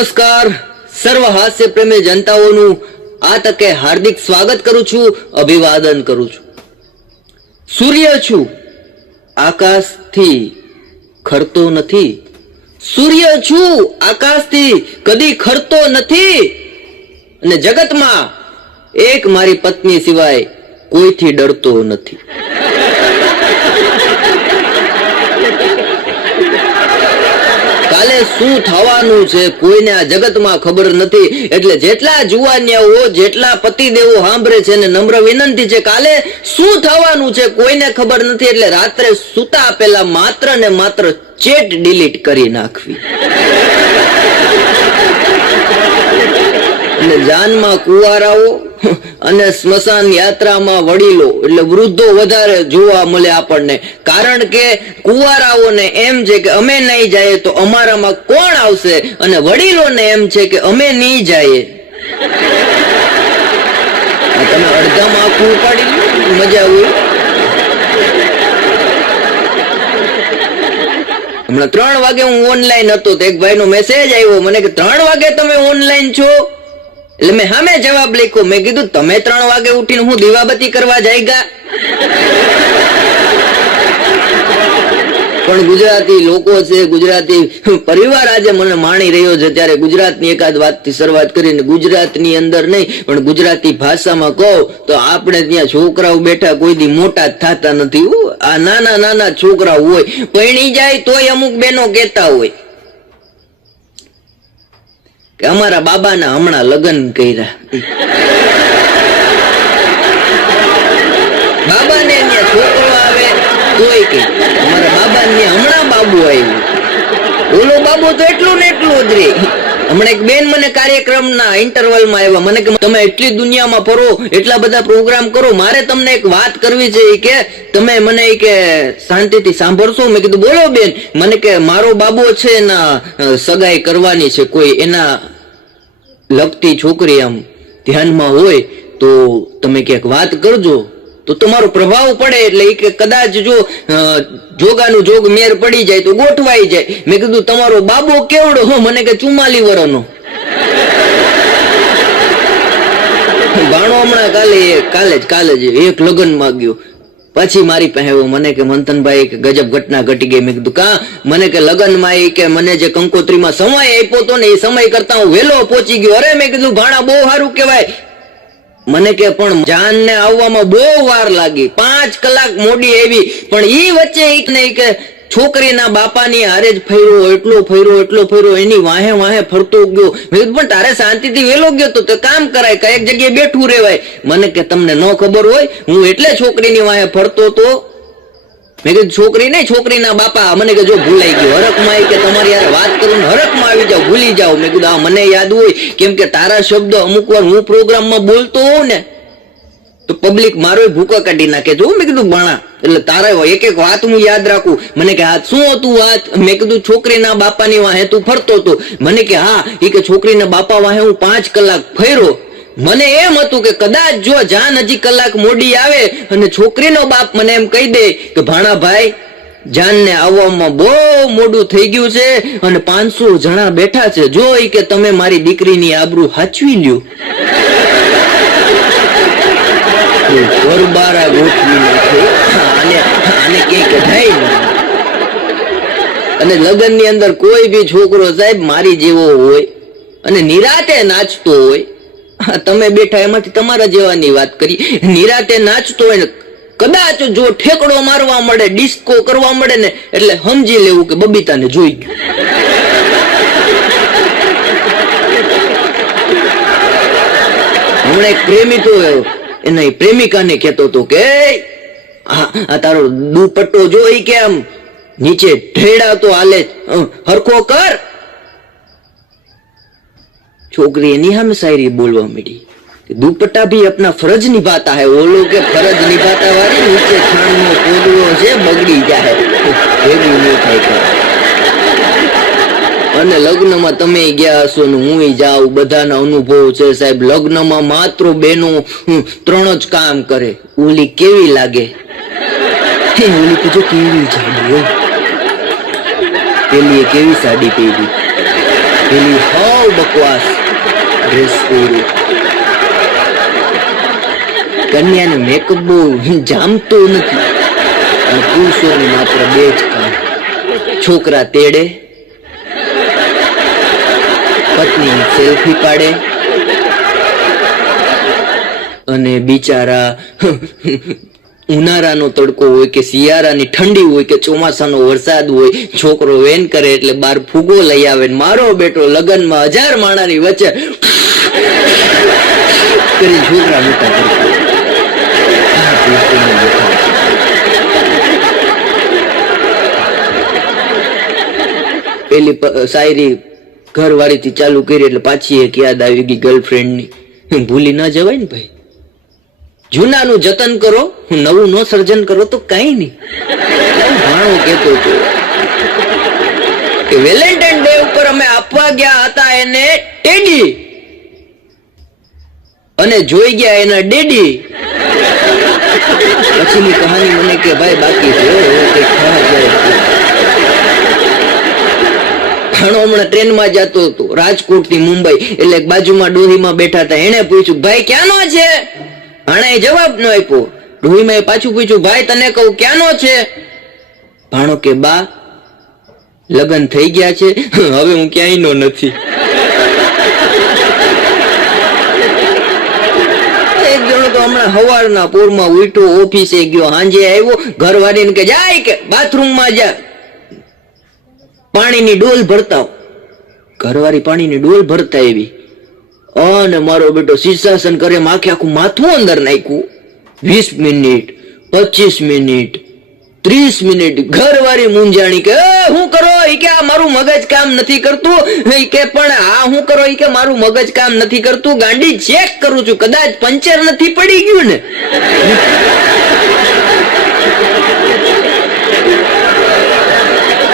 નમસ્કાર સર્વ હાસ્ય પ્રેમી જનતાઓનું આ તકે હાર્દિક સ્વાગત કરું છું, અભિવાદન કરું છું. સૂર્ય છું, આકાશથી ખરતો નથી. સૂર્ય છું, આકાશથી કદી ખરતો નથી. અને જગતમાં એક મારી પત્ની સિવાય કોઈથી ડરતો નથી. કાલે શું થવાનું છે કોઈને આ જગતમાં ખબર નથી. એટલે જેટલા જુવાનિયાઓ, જેટલા પતિદેવો સાંભળે છે ને નમ્ર વિનંતી છે, કાલે શું થવાનું છે કોઈને ખબર નથી. એટલે રાત્રે સુતા પહેલા માત્ર ને માત્ર ચેટ ડિલીટ કરી નાખવી. અને જાનમાં કુવારાઓ અને સ્મશાન યાત્રામાં વડીલો એટલે વૃદ્ધો વધારે જોવા મળે આપણને. કારણ કે કુવારાઓને એમ છે કે અમે નહીં જાય તો અમારામાં કોણ આવશે, અને વડીલોને એમ છે કે અમે નહીં જાય. તમે અડધામાં આખું ઉપાડી મજા આવી. હમણાં 3 વાગે હું ઓનલાઈન હતો તો એક ભાઈનો મેસેજ આવ્યો મને કે 3 વાગે તમે ઓનલાઈન છો. એટલે મેં સામે જવાબ લખ્યો, મેં કીધું તમે 3 વાગે ઉઠીને હું દીવાબત્તી કરવા જાયગા. પણ ગુજરાતી લોકો છે, ગુજરાતી પરિવાર આજે મને માણી રહ્યો છે, ત્યારે ગુજરાતની એકાદ વાતથી શરૂઆત કરીને ગુજરાતની અંદર નહીં પણ ગુજરાતી ભાષામાં કહો તો આપણે ત્યાં છોકરાઓ બેઠા કોઈ દી મોટા જ થતા નથી. આ નાના નાના છોકરાઓ હોય, પરણી જાય તોય અમુક બેનો કહેતા હોય કે અમારા બાબાના હમણાં લગ્ન કર્યા. બાબાને ત્યાં છોકરો આવે તોય કે અમારા બાબાને હમણાં બાબુ આવ્યું. ઓલો બાબુ તો એટલું ને એટલું જ રે. હમણાં એક બેન મને કાર્યક્રમના ઇન્ટરવલમાં આવ્યા, મને કે તમે એટલી દુનિયામાં ફરો, એટલા બધા પ્રોગ્રામ કરો, મારે તમને એક વાત કરવી છે કે તમે મને કે શાંતિથી સાંભળશો. મેં કીધું બોલો બેન. મને કે મારો બાબો છે એના સગાઈ કરવાની છે, કોઈ એના લગતી છોકરી આમ ધ્યાનમાં હોય તો તમે ક્યાંક વાત કરજો તો તમારો પ્રભાવ પડે. એટલે કે કદાચ જો જોગાનું જોગ મેર પડી જાય તો ગોઠવાઈ જાય. મેં કીધું તમારો બાબો કેવડો? મને કે 44 વર્ષનો. ભાણો હમણાં કાલે જ એક લગ્નમાં ગયો, પછી મારી પાસે મને કે મંથનભાઈ ગજબ ઘટના ઘટી ગઈ. મેં કીધું કા? મને કે લગ્નમાં એ કે મને જે કંકોત્રીમાં સમય આપ્યો હતો ને એ સમય કરતા હું વહેલો પહોંચી ગયો. અરે મેં કીધું ભાણા બહુ સારું કહેવાય. મને કે પણ જાનને આવવામાં બહુ વાર લાગી, 5 કલાક મોડી આવી. પણ ઈ વચ્ચે એક નહીં કે છોકરીના બાપાની હારે જ એટલો ફર્યો એની વાહે વાહે ફરતો ગયો. મેં કીધું પણ તારે શાંતિથી વેલો ગયો તો કામ કરાય, કઈક જગ્યાએ બેઠું રહેવાય. મને કે તમને ન ખબર હોય, હું એટલે છોકરીની વાહે ફરતો તો. મેં કીધું છોકરી નહીં, છોકરીના બાપા. મને કે જો ભૂલાઈ ગયો, હરખમાં કે તમારી યાર વાત કરું હરખમાં આવી જાવ, ભૂલી જાવ. મેં કીધું હા મને યાદ હોય, કેમ કે તારા શબ્દ અમુક વાર હું પ્રોગ્રામમાં બોલતો હોઉં ને તો પબ્લિક મારો ભૂકા કાઢી નાખે. જો મેં કીધું બાણા એટલે તારા એક એક વાત હું યાદ રાખું. મને કે હા શું હતું વાત? મેં કીધું છોકરીના બાપાની વાહે તું ફરતો હતો. મને કે હા. એ કે છોકરીના બાપા વાહે હું 5 કલાક ફર્યો. મને એમ હતું કે કદાચ જો જાન હજી કલાક મોડી આવે અને છોકરીનો બાપ મને એમ કહી દે કે ભાણાભાઈ જાનને આવવામાં બહુ મોડું થઈ ગયું છે અને 500 જણા બેઠા છે, જો કે તમે મારી દીકરીની આબરૂ હાચવી લ્યો. ગરબારા ગોઠવી નાખે આને કઈ કઢાય નહીં. અને લગ્ન ની અંદર કોઈ બી છોકરો સાહેબ મારી જેવો હોય અને નિરાતે નાચતો હોય, તમે બેઠા એમાંથી તમારા જેવાની વાત કરી, નિરાતે નાચતો હોય ને કદાચ જો ઠેકડો મારવા મળે, ડિસ્કો કરવા મળે ને એટલે સમજી લેવું કે બબીતાને જોઈ ગયું. હમણાં એક પ્રેમી તો એના પ્રેમિકાને કહેતો હતો કે આ તારો દુપટ્ટો જોઈ કે આમ નીચે ઢેડા તો હાલે, હરખો કર. छोकरी एनी हम शायरी बोलवा मिली, दुपट्टा भी अपना फर्ज निभाता है. वो लोग के फर्ज निभाता वाली नीचे खान नो कोदड़ो से बगड़ी जाए एवं नहीं થાય. અને લગ્નમાં તમે ગયા હશો ને હું જાઉં, બધાના અનુભવ છે સાહેબ. લગ્નમાં માત્ર બેનો 3 જ કામ કરે. ઓલી કેવી લાગે? ઓલી પૂછો કેવી જાડી હોય, પેલી કેવી સાડી પહેરી, પેલી સાવ બકવાસ ડ્રેસ પહેર્યું. કન્યાને મેકઅપ બહુ જામતો નથી અને પુરુષોને માત્ર બે જ કામ, છોકરા તેડે, પત્ની સેલ્ફી પાડે અને બિચારા ઉનાળાનો તડકો હોય કે શિયાળાની ઠંડી હોય કે ચોમાસાનો વરસાદ હોય, છોકરો વેન કરે એટલે બાર ફૂગો લઈ આવે. મારો બેટો લગ્નમાં 1000 માણાની વચ્ચે કરી છોકરા મોટા કરતો. પેલી શાયરી ઘરવાળી થી ચાલુ કરી એટલે પાછી એક યાદ આવી ગઈ ગર્લફ્રેન્ડ ની. ભૂલી ના જવાય ને ભાઈ. જૂનાનું જતન કરો, નવું નો સર્જન કરો તો કઈ નહીં. ભાણો કેતો હતો કે વેલેન્ટાઇન ડે ઉપર અમે આપવા ગયા હતા એને ટેડી અને જોઈ ગયા એના ડેડી. પછીની કહાની મને કે ભાઈ બાકી છે. ભાણો હમણાં ટ્રેનમાં જતો હતો રાજકોટ થી મુંબઈ, એટલે બાજુમાં ડોહીમાં બેઠા હતા. એને પૂછ્યું ભાઈ ક્યાંનો છે? ભાણાએ જવાબ ન આપ્યો. ડોહીમાં પાછું પૂછ્યું ભાઈ તને કહું ક્યાંનો છે? ભાણો કે બા લગ્ન થઈ ગયા છે, હવે હું ક્યાંય નો નથી. એક જણો તો હમણાં સવારના પોરમાં ઉઠ્યો, ઓફિસે ગયો, સાંજે આવ્યો, ઘરવાળીને કે જાય કે બાથરૂમમાં જા, પાણીની ડોલ ભરતા. ઘરવાળી પાણીની ડોલ ભરતા એવી અને મારો બેટો શીર્ષાસન કરે, આખે આખું માથું અંદર નાખ્યું. 20 મિનિટ 25 મિનિટ 30 મિનિટ ઘરવાળી મૂંઝાણી કે હું કરો? ઈ કે આ મારું મગજ કામ નથી કરતું. ઈ કે પણ આ હું કરો? ઈ કે મારું મગજ કામ નથી કરતું, ગાંડી ચેક કરું છું, કદાચ પંચર નથી પડી ગયું ને.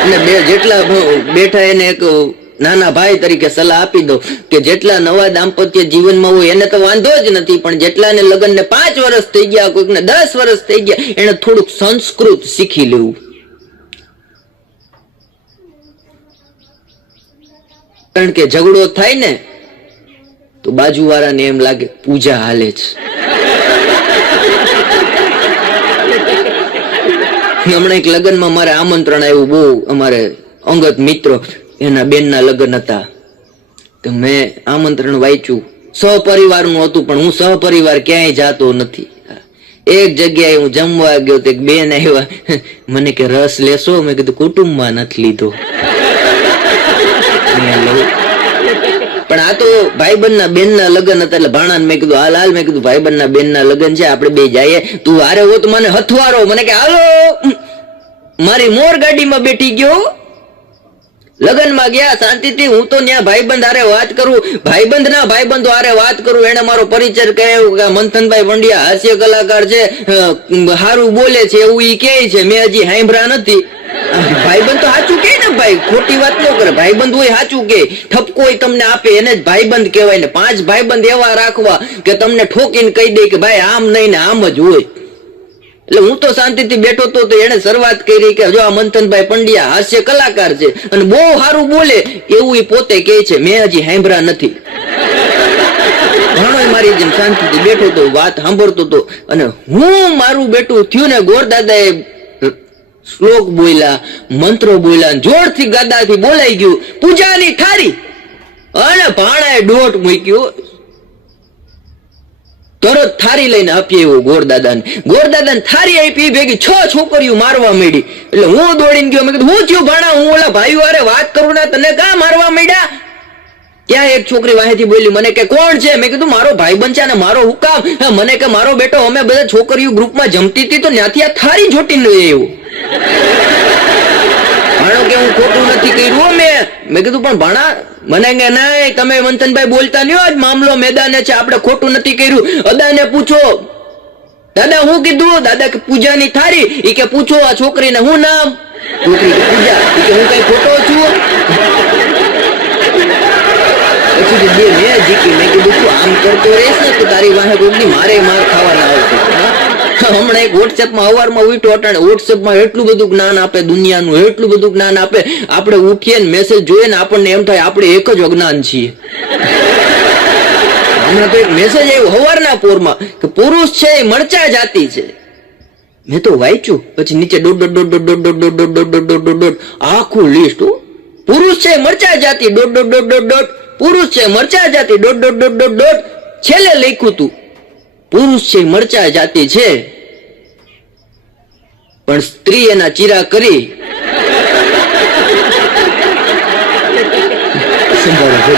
અને બે જેટલા બેઠા એને એક નાના ભાઈ તરીકે સલાહ આપી દો કે જેટલા નવા દાંપત્ય જીવનમાં હોય એને તો વાંધો જ નથી, પણ જેટલાને લગ્નને 5 વર્ષ થઈ ગયા, કોઈકને 10 વર્ષ થઈ ગયા, એને થોડુંક સંસ્કૃત શીખી લેવું. કારણ કે ઝઘડો થાય ને તો બાજુવાળાને એમ લાગે પૂજા હાલે છે. હમણાં એક લગ્નમાં મારે આમંત્રણ આવ્યું, બહુ અમારે અંગત મિત્રો, એના બેનના લગ્ન હતા. તો મેં આમંત્રણ વાંચ્યું, સહપરિવારનું હતું, પણ હું સહપરિવાર ક્યાંય જાતો નથી. એક જગ્યાએ હું જમવા ગયો તો એક બેન આવ્યા, મને કે રસ લેશો? મેં કીધું કુટુંબમાં નથી લીધો. પણ આ તો ભાઈબંધના બેનના લગ્ન હતા એટલે ભાણા મેં કીધું હાલ હાલ. મેં કીધું ભાઈબંધના બેનના લગ્ન છે, આપણે બે જઈએ, તું હારે હો તો મને હથવારો. મને કે હાલો. મારી મોર ગાડીમાં બેઠી ગયો, લગ્નમાં ગયા શાંતિથી. હું તો ત્યાં ભાઈબંધ હારે વાત કરું, ભાઈબંધના ભાઈબંધો હારે વાત કરું. એને મારો પરિચય કહ્યો કે મંથનભાઈ પંડ્યા હાસ્ય કલાકાર છે, સારું બોલે છે એવું ઈ કહે છે, મેં હજી સાંભળ્યા નથી. ભાઈબંધ તો સાચું કે ને ભાઈ, ખોટી વાત ન કરે. ભાઈબંધ હોય સાચું કે, ઠપકો તમને આપે એને જ ભાઈબંધ કહેવાય ને. 5 ભાઈબંધ એવા રાખવા કે તમને ઠોકીને કહી દે કે ભાઈ આમ નહીં ને આમ જ હોય. એટલે હું તો શાંતિથી બેઠો તો એને શરૂઆત કરી કે જો આ મંથનભાઈ પંડ્યા હાસ્ય કલાકાર છે અને બહુ સારું બોલે એવું એ પોતે કહે છે, મેં હજી સાંભળ્યા નથી. ઘણો મારી જેમ શાંતિથી બેઠો તો વાત સાંભળતો હતો. અને હું મારું બેટું થયું ને, ગોરદાદાએ શ્લોક બોલ્યા, મંત્રો બોલ્યા, જોરથી ગાદાથી બોલાઈ ગયું, પૂજાની થાળી. અને ભાણાએ દોટ મૂક્યો, તરત થારી લઈને આપીએ એવો ગોરદાદાને. ગોરદાદાને થારી આપી, ભેગી 6 છોકરીઓ મારવા માંડી. એટલે હું દોડીને ગયો, મેં કીધું હું થયું ભાણા? હું ઓલા ભાઈઓ હારે વાત કરું ને તને કાં મારવા માંડ્યા? ત્યાં એક છોકરી વાહેથી બોલી, મને કે કોણ છે? મેં કીધું મારો ભાઈબંધ છે અને મારો હુકામ. મને કે મારો બેટો અમે બધા છોકરીઓ ગ્રુપમાં જમતી હતી તો ત્યાંથી આ થારી જોટીને એવું. ભાણો કે હું ખોટું નથી કર્યું મેં કીધું પણ ભાણા મને કે નહીં તમે મંથનભાઈ બોલતા નહીં, આજ મામલો મેદાને છે, આપણે ખોટું નથી કર્યું. અદાને પૂછો. દાદા હું કીધું? દાદા કે પૂજાની થાળી. ઈ કે પૂછો આ છોકરીને હું નામ? છોકરી કે પૂજા. ઈ કે હું કઈ ખોટો છું? પછી બે મેં જીકી. મેં કીધું તું આમ કરતો રહીશ ને તો તારી વાહે કોકની મારે માર ખાવાના આવશે. હમણાં એક વોટ્સએપમાં સવારમાં ઉઠ્યો અટાણે વોટ્સએપમાં એટલું બધું જ્ઞાન આપે દુનિયાનું, એટલું બધું જ્ઞાન આપે. આપણે ઉઠીએ ને મેસેજ જોઈએ ને આપણને એમ થાય આપણે એક જ અજ્ઞાન છીએ. હમણાં તો એક મેસેજ આવ્યો સવારના પોરમાં કે પુરુષ છે એ મરચા જાતિ છે. મેં તો વાંચ્યું, પછી નીચે dot dot dot dot dot dot dot dot dot dot dot આખું લિસ્ટ. પુરુષ છે મરચા જાતિ dot dot dot dot dot, પુરુષ છે મરચા જાતિ dot dot dot dot dot. છેલ્લે લખ્યું તું પુરુષ છે મરચા જાતિ છે પણ સ્ત્રી એના ચીરા કરી સંભાળો.